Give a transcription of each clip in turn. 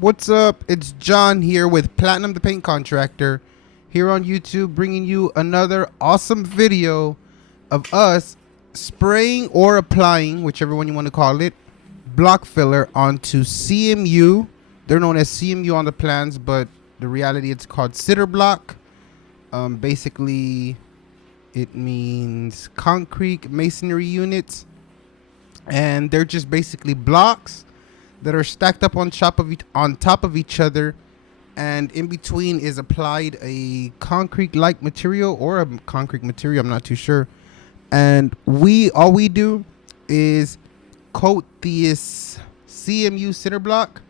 What's up? It's John here with Platinum the Paint Contractor here on YouTube, bringing you another awesome video of us spraying or applying, whichever one you want to call it, block filler onto CMU. They're known as CMU on the plans, but the reality it's called Cinder block. Basically, it means concrete masonry units, and they're just basically blocks that are stacked up on top of each other, and in between is applied a concrete like material or a concrete material, I'm not too sure. And all we do is coat this CMU cinder block,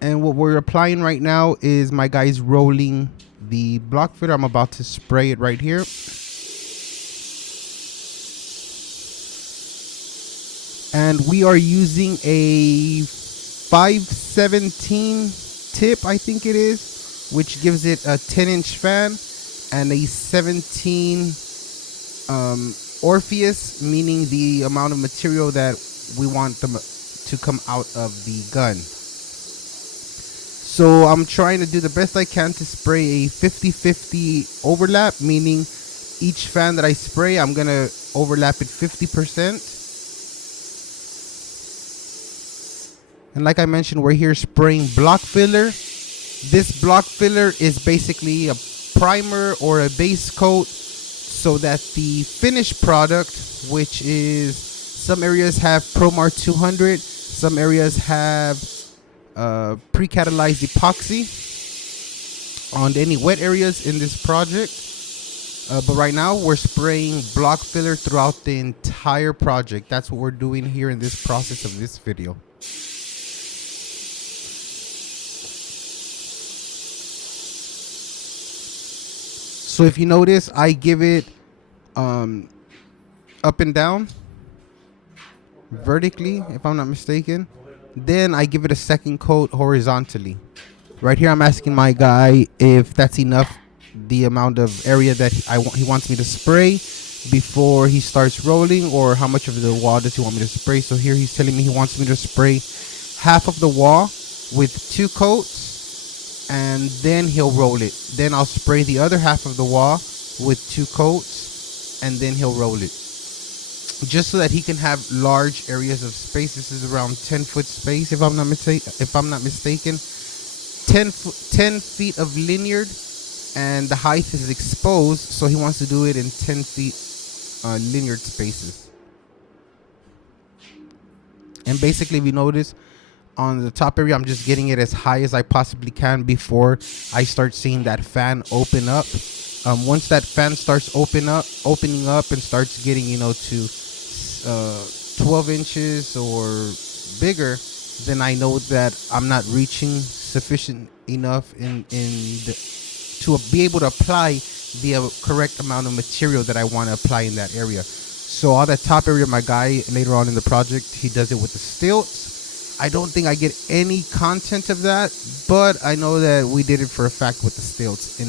and what we're applying right now is my guy's rolling the block filler. I'm about to spray it right here. And we are using a 517 tip, I think it is, which gives it a 10-inch fan, and a 17 Orpheus, meaning the amount of material that we want them to come out of the gun. So I'm trying to do the best I can to spray a 50-50 overlap, meaning each fan that I spray, I'm going to overlap it 50%. And like I mentioned, we're here spraying block filler. This block filler is basically a primer or a base coat so that the finished product, which is, some areas have Promar 200, some areas have pre-catalyzed epoxy on any wet areas in this project. But right now we're spraying block filler throughout the entire project. That's what we're doing here in this process of this video. So if you notice, I give it up and down, vertically, if I'm not mistaken. Then I give it a second coat horizontally. Right here, I'm asking my guy if that's enough, the amount of area that he wants me to spray before he starts rolling, or how much of the wall does he want me to spray. So here he's telling me he wants me to spray half of the wall with 2 coats, and then he'll roll it. Then I'll spray the other half of the wall with 2 coats, and then he'll roll it, just so that he can have large areas of space. This is around 10-foot space, if I'm not mistaken. 10 feet of linear, and the height is exposed, so he wants to do it in 10 feet linear spaces. And basically, if you notice, on the top area, I'm just getting it as high as I possibly can before I start seeing that fan open up. Once that fan starts opening up and starts getting, to 12 inches or bigger, then I know that I'm not reaching sufficient enough to be able to apply the correct amount of material that I want to apply in that area. So all that top area, my guy later on in the project, he does it with the stilts. I don't think I get any content of that, but I know that we did it for a fact with the stilts.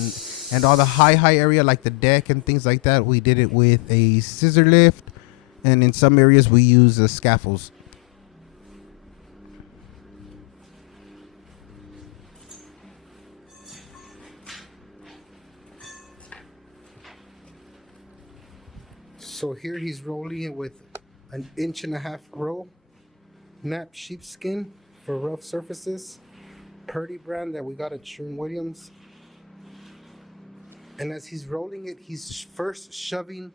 And all the high area, like the deck and things like that, we did it with a scissor lift, and in some areas we use scaffolds. So here he's rolling it with an 1.5-inch roll nap sheepskin for rough surfaces, Purdy brand that we got at Sherwin. And as he's rolling it, he's first shoving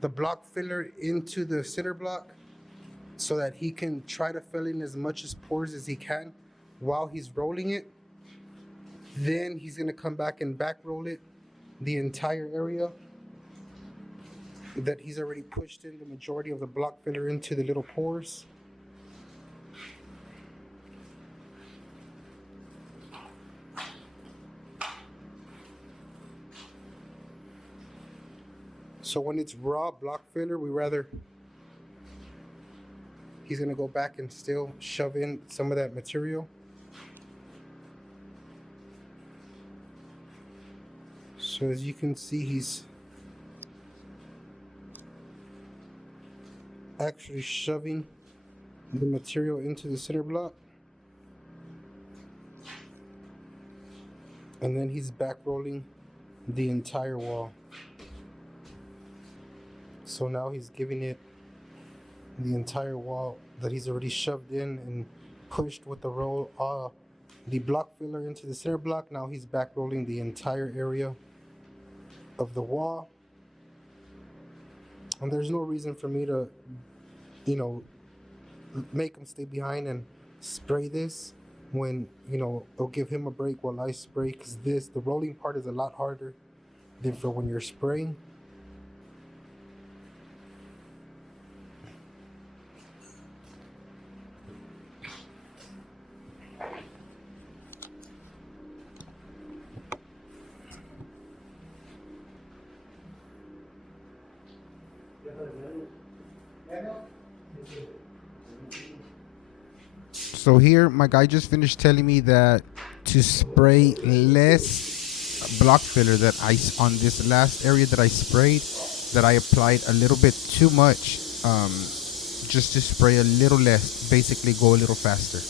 the block filler into the cinder block so that he can try to fill in as much as pores as he can while he's rolling it. Then he's going to come back and back roll it, the entire area that he's already pushed in the majority of the block filler into the little pores. So when it's raw block filler, he's going to go back and still shove in some of that material. So as you can see, he's actually shoving the material into the cinder block. And then he's back rolling the entire wall. So now he's giving it the entire wall that he's already shoved in and pushed with the the block filler into the cinder block. Now he's back rolling the entire area of the wall. And there's no reason for me to, you know, make him stay behind and spray this when, it'll give him a break while I spray, because the rolling part is a lot harder than for when you're spraying. So here, my guy just finished telling me that to spray less block filler that on this last area that I sprayed, that I applied a little bit too much, just to spray a little less, basically go a little faster.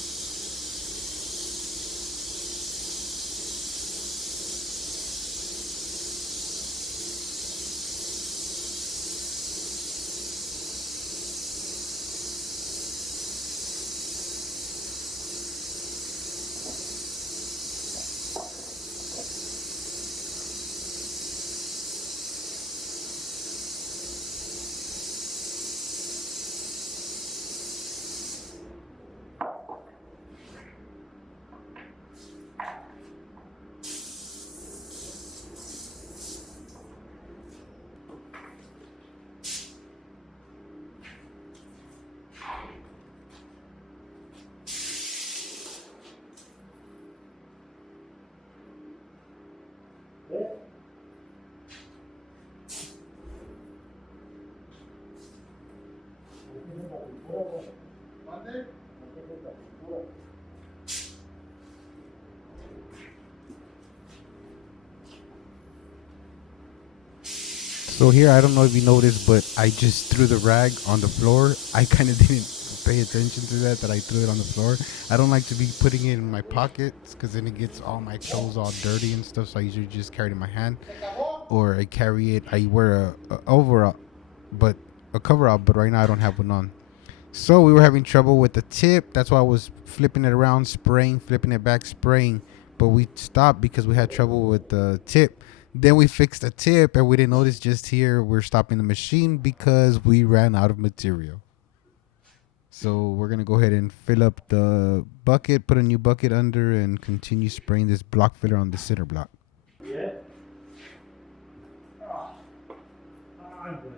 So here, I don't know if you noticed, but I just threw the rag on the floor. I kind of didn't pay attention to that I threw it on the floor. I don't like to be putting it in my pockets because then it gets all my clothes all dirty and stuff. So I usually just carry it in my hand, or I wear a overall, but a coverall, but right now I don't have one on. So we were having trouble with the tip. That's why I was flipping it around, spraying, flipping it back, spraying. But we stopped because we had trouble with the tip. Then we fixed the tip, and we didn't notice just here we're stopping the machine because we ran out of material. So we're going to go ahead and fill up the bucket, put a new bucket under, and continue spraying this block filler on the cinder block. Yeah. I'm good.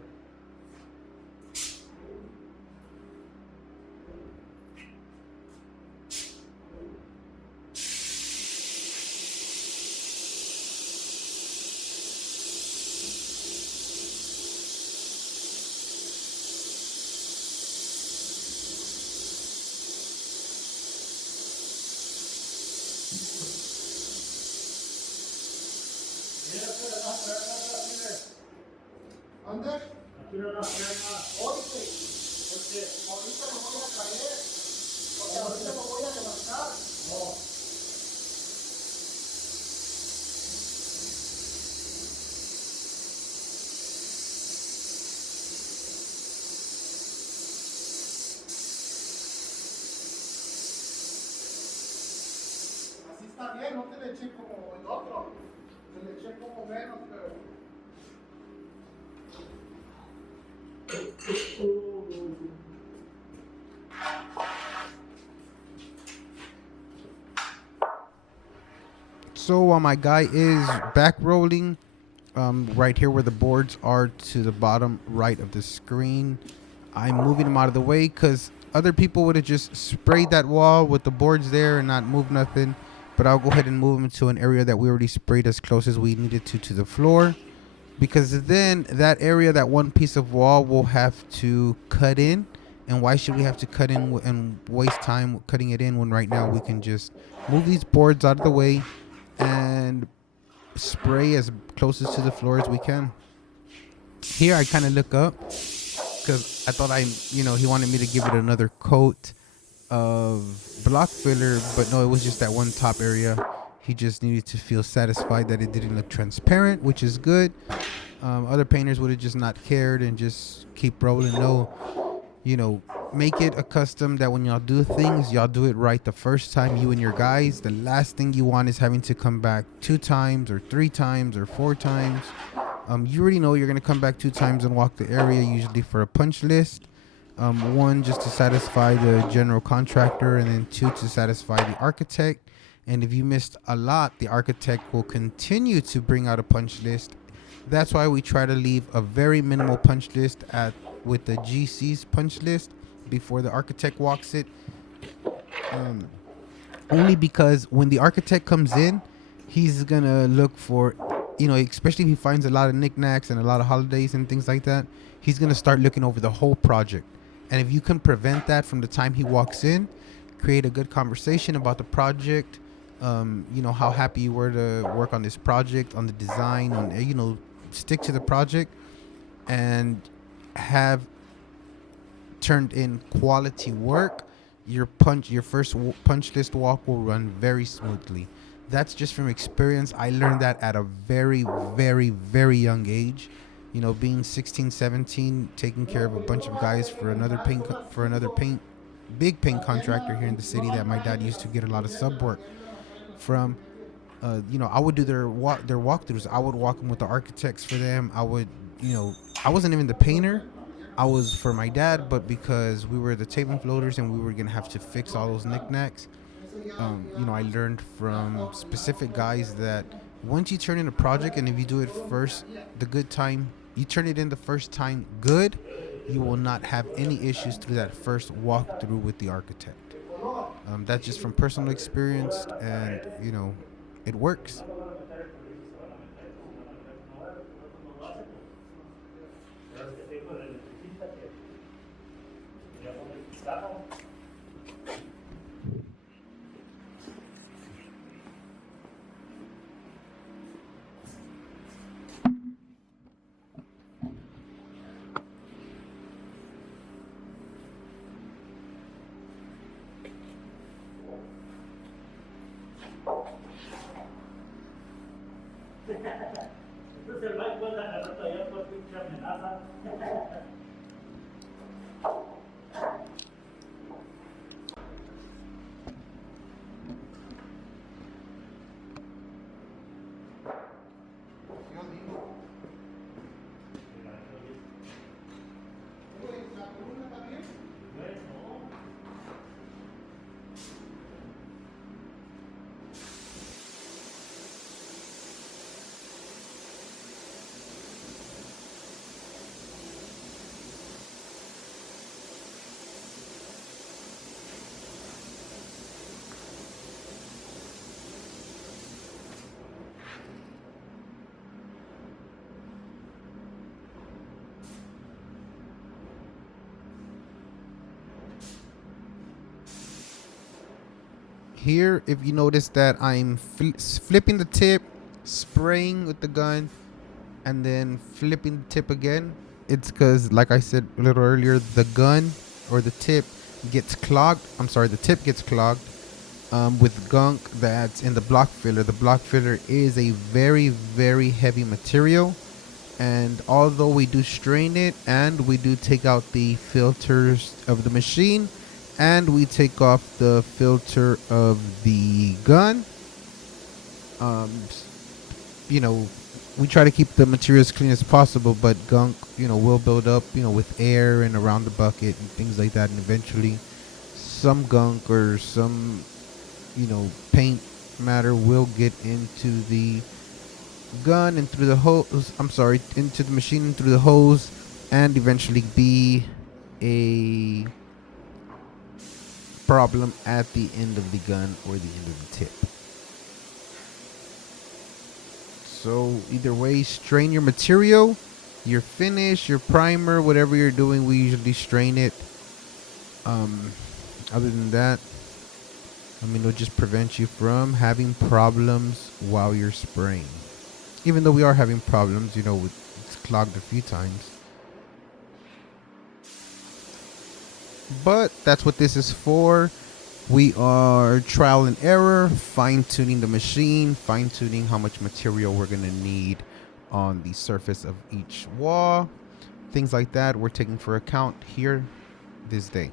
¿Dónde? Aquí no nos queda nada. Oye, porque ahorita me voy a caer, porque ahorita me voy a levantar. No. Así está bien, no te le eché como el otro. Te le eché poco menos, pero... So while my guy is back rolling, right here where the boards are to the bottom right of the screen, I'm moving them out of the way because other people would have just sprayed that wall with the boards there and not moved nothing. But I'll go ahead and move them to an area that we already sprayed as close as we needed to the floor. Because then that area, that one piece of wall, will have to cut in. And why should we have to cut in and waste time cutting it in when right now we can just move these boards out of the way and spray as closest to the floor as we can. Here I kind of look up because I thought he wanted me to give it another coat of block filler, but no, it was just that one top area. He just needed to feel satisfied that it didn't look transparent, which is good. Other painters would have just not cared and just keep rolling. No, make it a custom that when y'all do things, y'all do it right the first time, you and your guys. The last thing you want is having to come back 2 times or 3 times or 4 times. You already know you're going to come back 2 times and walk the area, usually for a punch list. 1, just to satisfy the general contractor, and then 2, to satisfy the architect. And if you missed a lot, the architect will continue to bring out a punch list. That's why we try to leave a very minimal punch list with the GC's punch list before the architect walks it. Only because when the architect comes in, he's gonna look for, especially if he finds a lot of knickknacks and a lot of holidays and things like that, he's gonna start looking over the whole project. And if you can prevent that from the time he walks in, create a good conversation about the project, how happy you were to work on this project, on the design, on, stick to the project, and have turned in quality work, your first punch list walk will run very smoothly. That's just from experience. I learned that at a very, very, very young age. Being 16, 17, taking care of a bunch of guys for another big paint contractor here in the city that my dad used to get a lot of sub work from. I would do their walkthroughs. I would walk them with the architects for them. I would, I wasn't even the painter. I was for my dad, but because we were the tape and floaters and we were gonna have to fix all those knickknacks, I learned from specific guys that once you turn in a project, and if you do it first, you turn it in the first time good, you will not have any issues through that first walkthrough with the architect. That's just from personal experience, and it works. Here, if you notice that I'm flipping the tip, spraying with the gun, and then flipping the tip again, it's because, like I said a little earlier, the gun or the tip gets clogged. The tip gets clogged with gunk that's in the block filler. The block filler is a very, very heavy material, and although we do strain it and we do take out the filters of the machine and we take off the filter of the gun, we try to keep the material as clean as possible, but gunk, will build up, with air and around the bucket and things like that, and eventually some gunk or some, paint matter will get into the gun and through the hose, into the machine and through the hose, and eventually be a problem at the end of the gun or the end of the tip. So either way, strain your material, your finish, your primer, whatever you're doing, we usually strain it. Other than that, it'll just prevent you from having problems while you're spraying. Even though we are having problems, it's clogged a few times. But that's what this is for. We are trial and error, fine-tuning the machine, fine-tuning how much material we're going to need on the surface of each wall. Things like that we're taking for account here this day.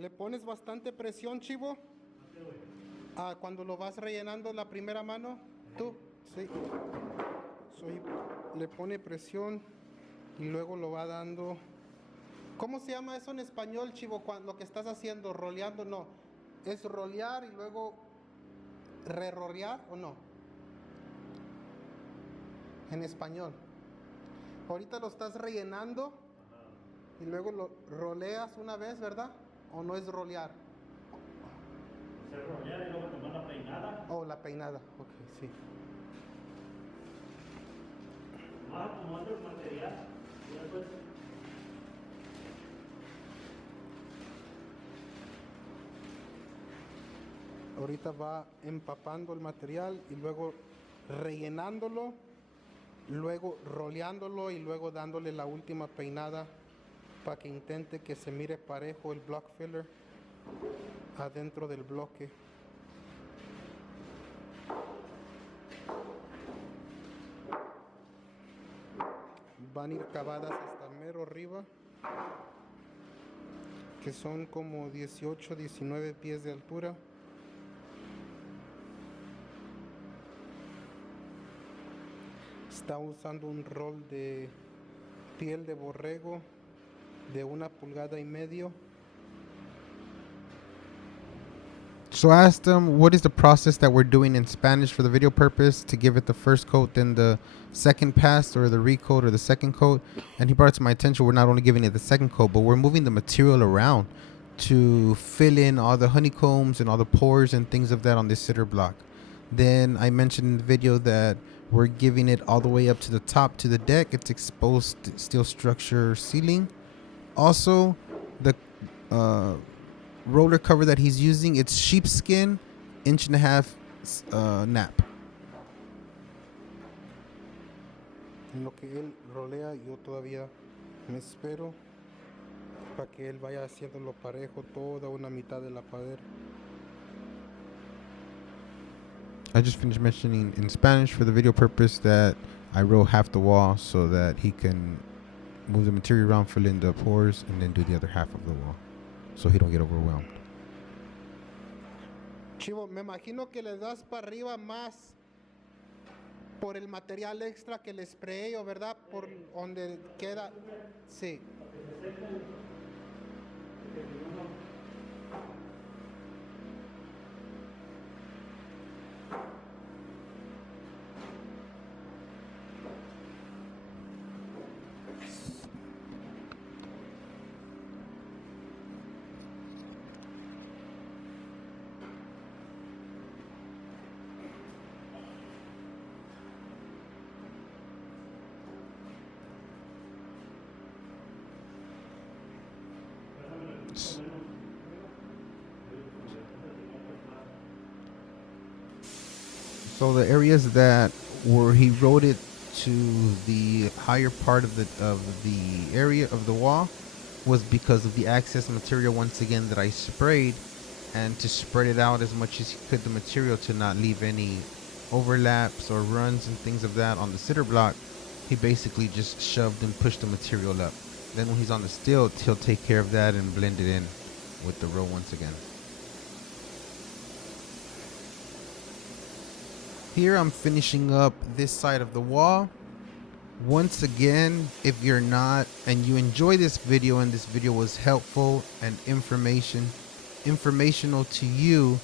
¿Le pones bastante presión, Chivo? Cuando lo vas rellenando la primera mano, tú, sí. Le pone presión y luego lo va dando. ¿Cómo se llama eso en español, Chivo? Lo que estás haciendo, roleando, no. ¿Es rolear y luego re-rolear o no? En español. Ahorita lo estás rellenando y luego lo roleas una vez, ¿verdad? ¿O no es rolear? Se rolear y luego tomar la peinada. Oh, la peinada, ok, sí. Vas acomodando el material y después. Ahorita va empapando el material y luego rellenándolo, luego roleándolo y luego dándole la última peinada para que intente que se mire parejo el Blockfiller adentro del bloque. Van a ir cavadas hasta mero arriba, que son como 18, 19 pies de altura. Está usando un rol de piel de borrego de 1,5 pulgadas. So I asked him, what is the process that we're doing in Spanish for the video purpose to give it the first coat, then the second pass, or the recoat, or the second coat? And he brought it to my attention, we're not only giving it the second coat, but we're moving the material around to fill in all the honeycombs and all the pores and things of that on this cinder block. Then I mentioned in the video that we're giving it all the way up to the top to the deck. It's exposed steel structure ceiling. Also, the roller cover that he's using, it's sheepskin, 1.5 nap. En lo que él rolea, yo todavía me espero para que él vaya haciéndolo parejo toda una mitad de la pared. I just finished mentioning in Spanish for the video purpose that I roll half the wall so that he can move the material around, fill in the pores, and then do the other half of the wall so he don't get overwhelmed. Chivo, me imagino que le das para arriba más por el material extra que le sprayé, ¿verdad? Por donde queda. Sí. So the areas that where he wrote it to the higher part of the area of the wall was because of the excess material once again that I sprayed, and to spread it out as much as he could, the material, to not leave any overlaps or runs and things of that on the cinder block. He basically just shoved and pushed the material up. Then when he's on the stilt, he'll take care of that and blend it in with the row once again. Here I'm finishing up this side of the wall. Once again, if you're not and you enjoy this video and this video was helpful and informational to you,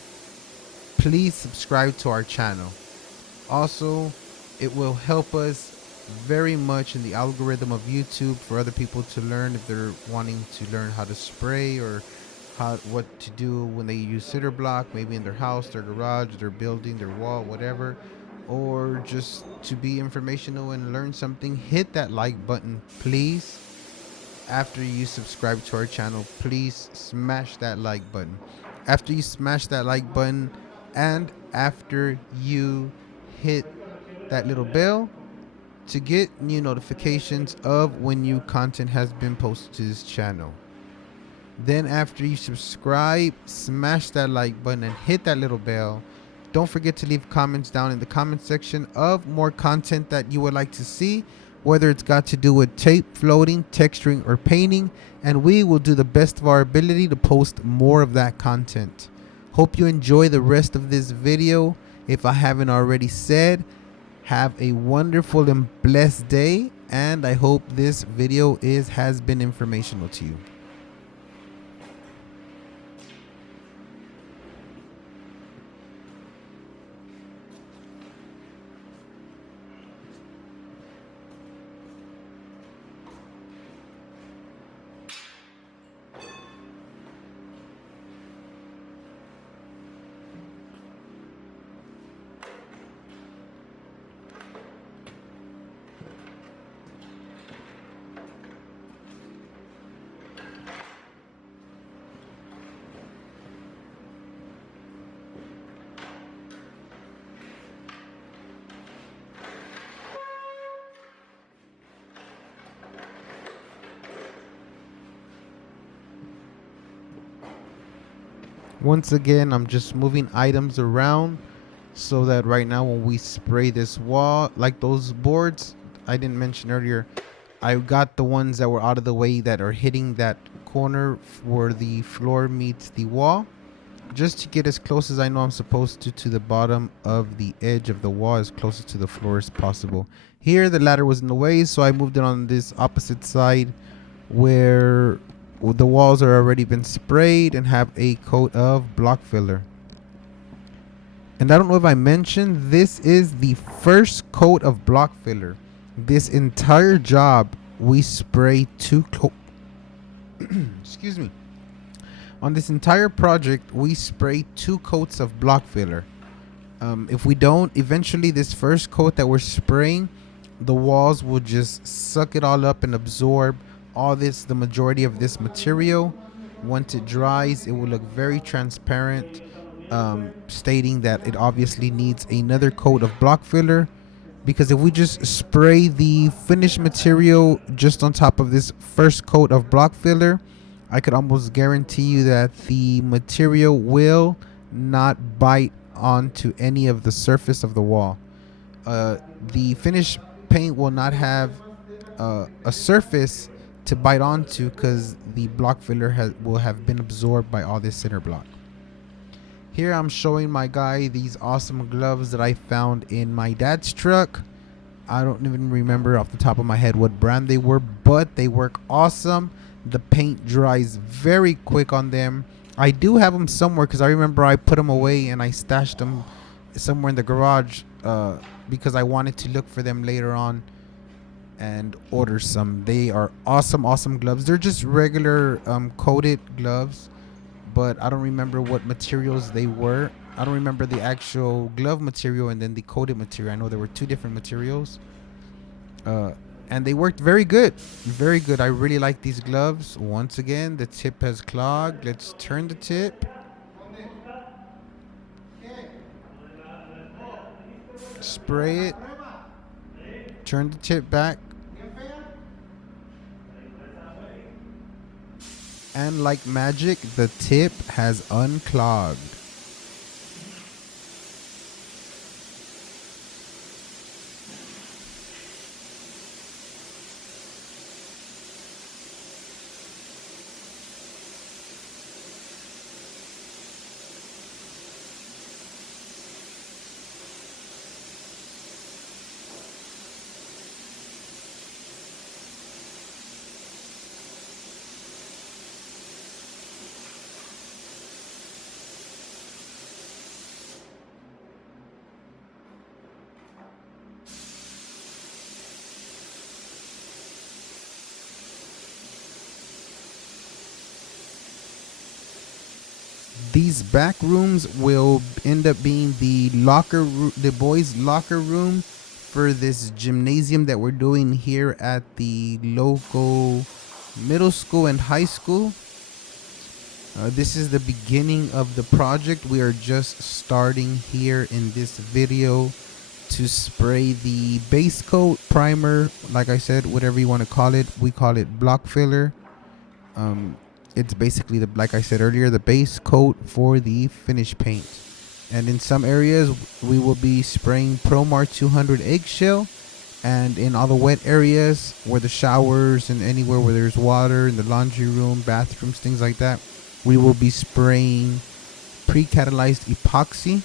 please subscribe to our channel. Also, it will help us very much in the algorithm of YouTube for other people to learn if they're wanting to learn how to spray or what to do when they use cinder block, maybe in their house, their garage, their building, their wall, whatever, or just to be informational and learn something. Hit that like button, please. after you subscribe to our channel, please smash that like button. After you smash that like button and after you hit that little bell to get new notifications of when new content has been posted to this channel. Then after you subscribe, smash that like button and hit that little bell. Don't forget to leave comments down in the comment section of more content that you would like to see, whether it's got to do with tape, floating, texturing, or painting, and we will do the best of our ability to post more of that content. Hope you enjoy the rest of this video. If I haven't already said, have a wonderful and blessed day, and I hope this video has been informational to you. Once again, I'm just moving items around so that right now when we spray this wall, like those boards I didn't mention earlier, I got the ones that were out of the way that are hitting that corner where the floor meets the wall, just to get as close as I know I'm supposed to the bottom of the edge of the wall, as close to the floor as possible. Here the ladder was in the way, so I moved it on this opposite side where the walls are already been sprayed and have a coat of block filler. And I don't know if I mentioned, this is the first coat of block filler. This entire job we spray two excuse me. On this entire project we spray 2 coats of block filler. If we don't, eventually this first coat that we're spraying, the walls will just suck it all up and absorb all this, the majority of this material. Once it dries, it will look very transparent, stating that it obviously needs another coat of block filler, because if we just spray the finished material just on top of this first coat of block filler, I could almost guarantee you that the material will not bite onto any of the surface of the wall. The finished paint will not have a surface to bite onto, because the block filler will have been absorbed by all this cinder block. Here I'm showing my guy these awesome gloves that I found in my dad's truck. I don't even remember off the top of my head what brand they were, but they work awesome. The paint dries very quick on them. I do have them somewhere because I remember I put them away and I stashed them somewhere in the garage because I wanted to look for them later on and order some. They are awesome gloves. They're just regular coated gloves, but I don't remember what materials they were. I don't remember the actual glove material and then the coated material. I know there were 2 different materials, and they worked very good. I really like these gloves. Once again, the tip has clogged. Let's turn the tip, spray it, turn the tip back, and like magic, the tip has unclogged. These back rooms will end up being the boys' locker room for this gymnasium that we're doing here at the local middle school and high school. This is the beginning of the project. We are just starting here in this video to spray the base coat, primer, like I said, whatever you want to call it. We call it Blockfiller. It's basically, like I said earlier, the base coat for the finish paint. And in some areas, we will be spraying Promar 200 eggshell. And in all the wet areas where the showers and anywhere where there's water, in the laundry room, bathrooms, things like that, we will be spraying pre-catalyzed epoxy.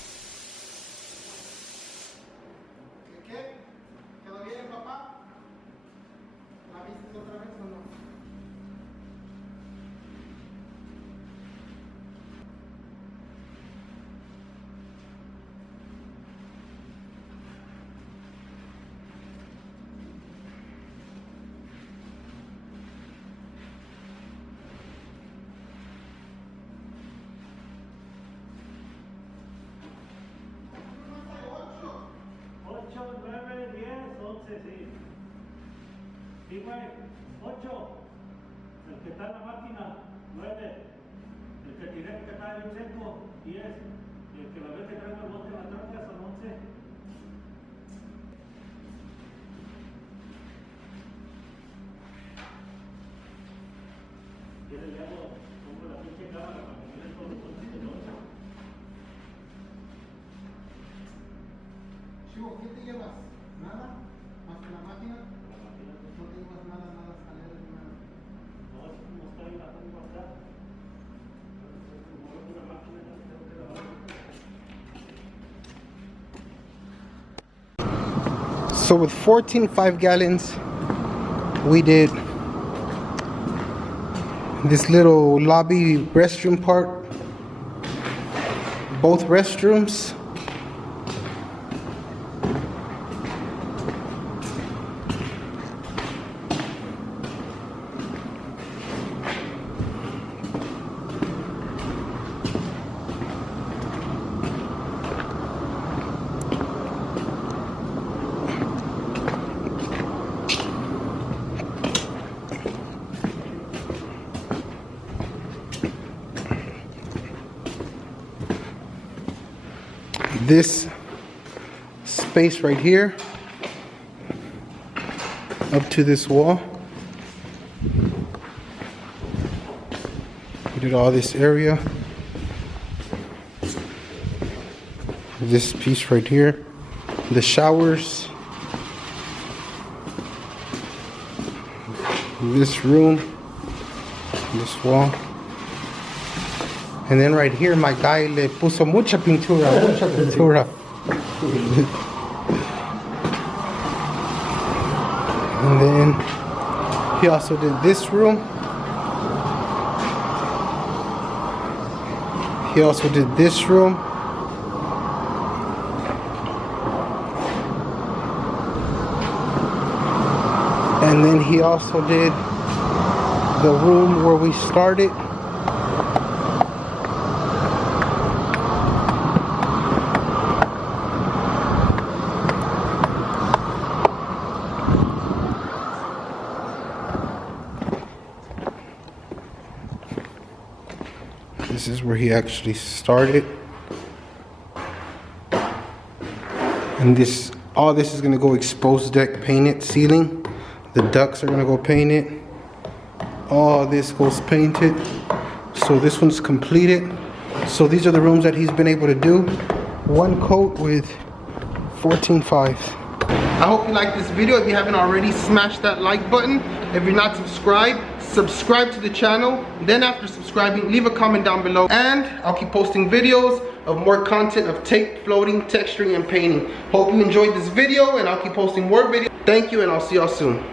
Sí, güey, 8. El que está en la máquina, 9. El que tiré que está bien seco, 10. Y el que la vez que traigo el bote en la troca son 11. Y le hago, pongo la pinche cámara para que me den todos los botes de 8. Chivo, ¿qué te llevas? ¿Nada? ¿Más que la máquina? No te llevas nada, escaleras ni nada. No, es como está ahí la tengo acá. Como una máquina, no tengo que lavar. So with 14 5-gallons, we did this little lobby restroom part, both restrooms. This space right here up to this wall, we did all this area, this piece right here, the showers, this room, this wall. And then right here, my guy le puso mucha pintura. And then he also did this room. He also did this room. And then he also did the room where we started. This is where he actually started. And this, all this is gonna go exposed deck painted ceiling. The ducts are gonna go painted. All this goes painted. So this one's completed. So these are the rooms that he's been able to do. One coat with 14.5. I hope you liked this video. If you haven't already, smash that like button. If you're not subscribed, subscribe to the channel. Then after subscribing, leave a comment down below. And I'll keep posting videos of more content of tape, floating, texturing, and painting. Hope you enjoyed this video, and I'll keep posting more videos. Thank you, and I'll see y'all soon.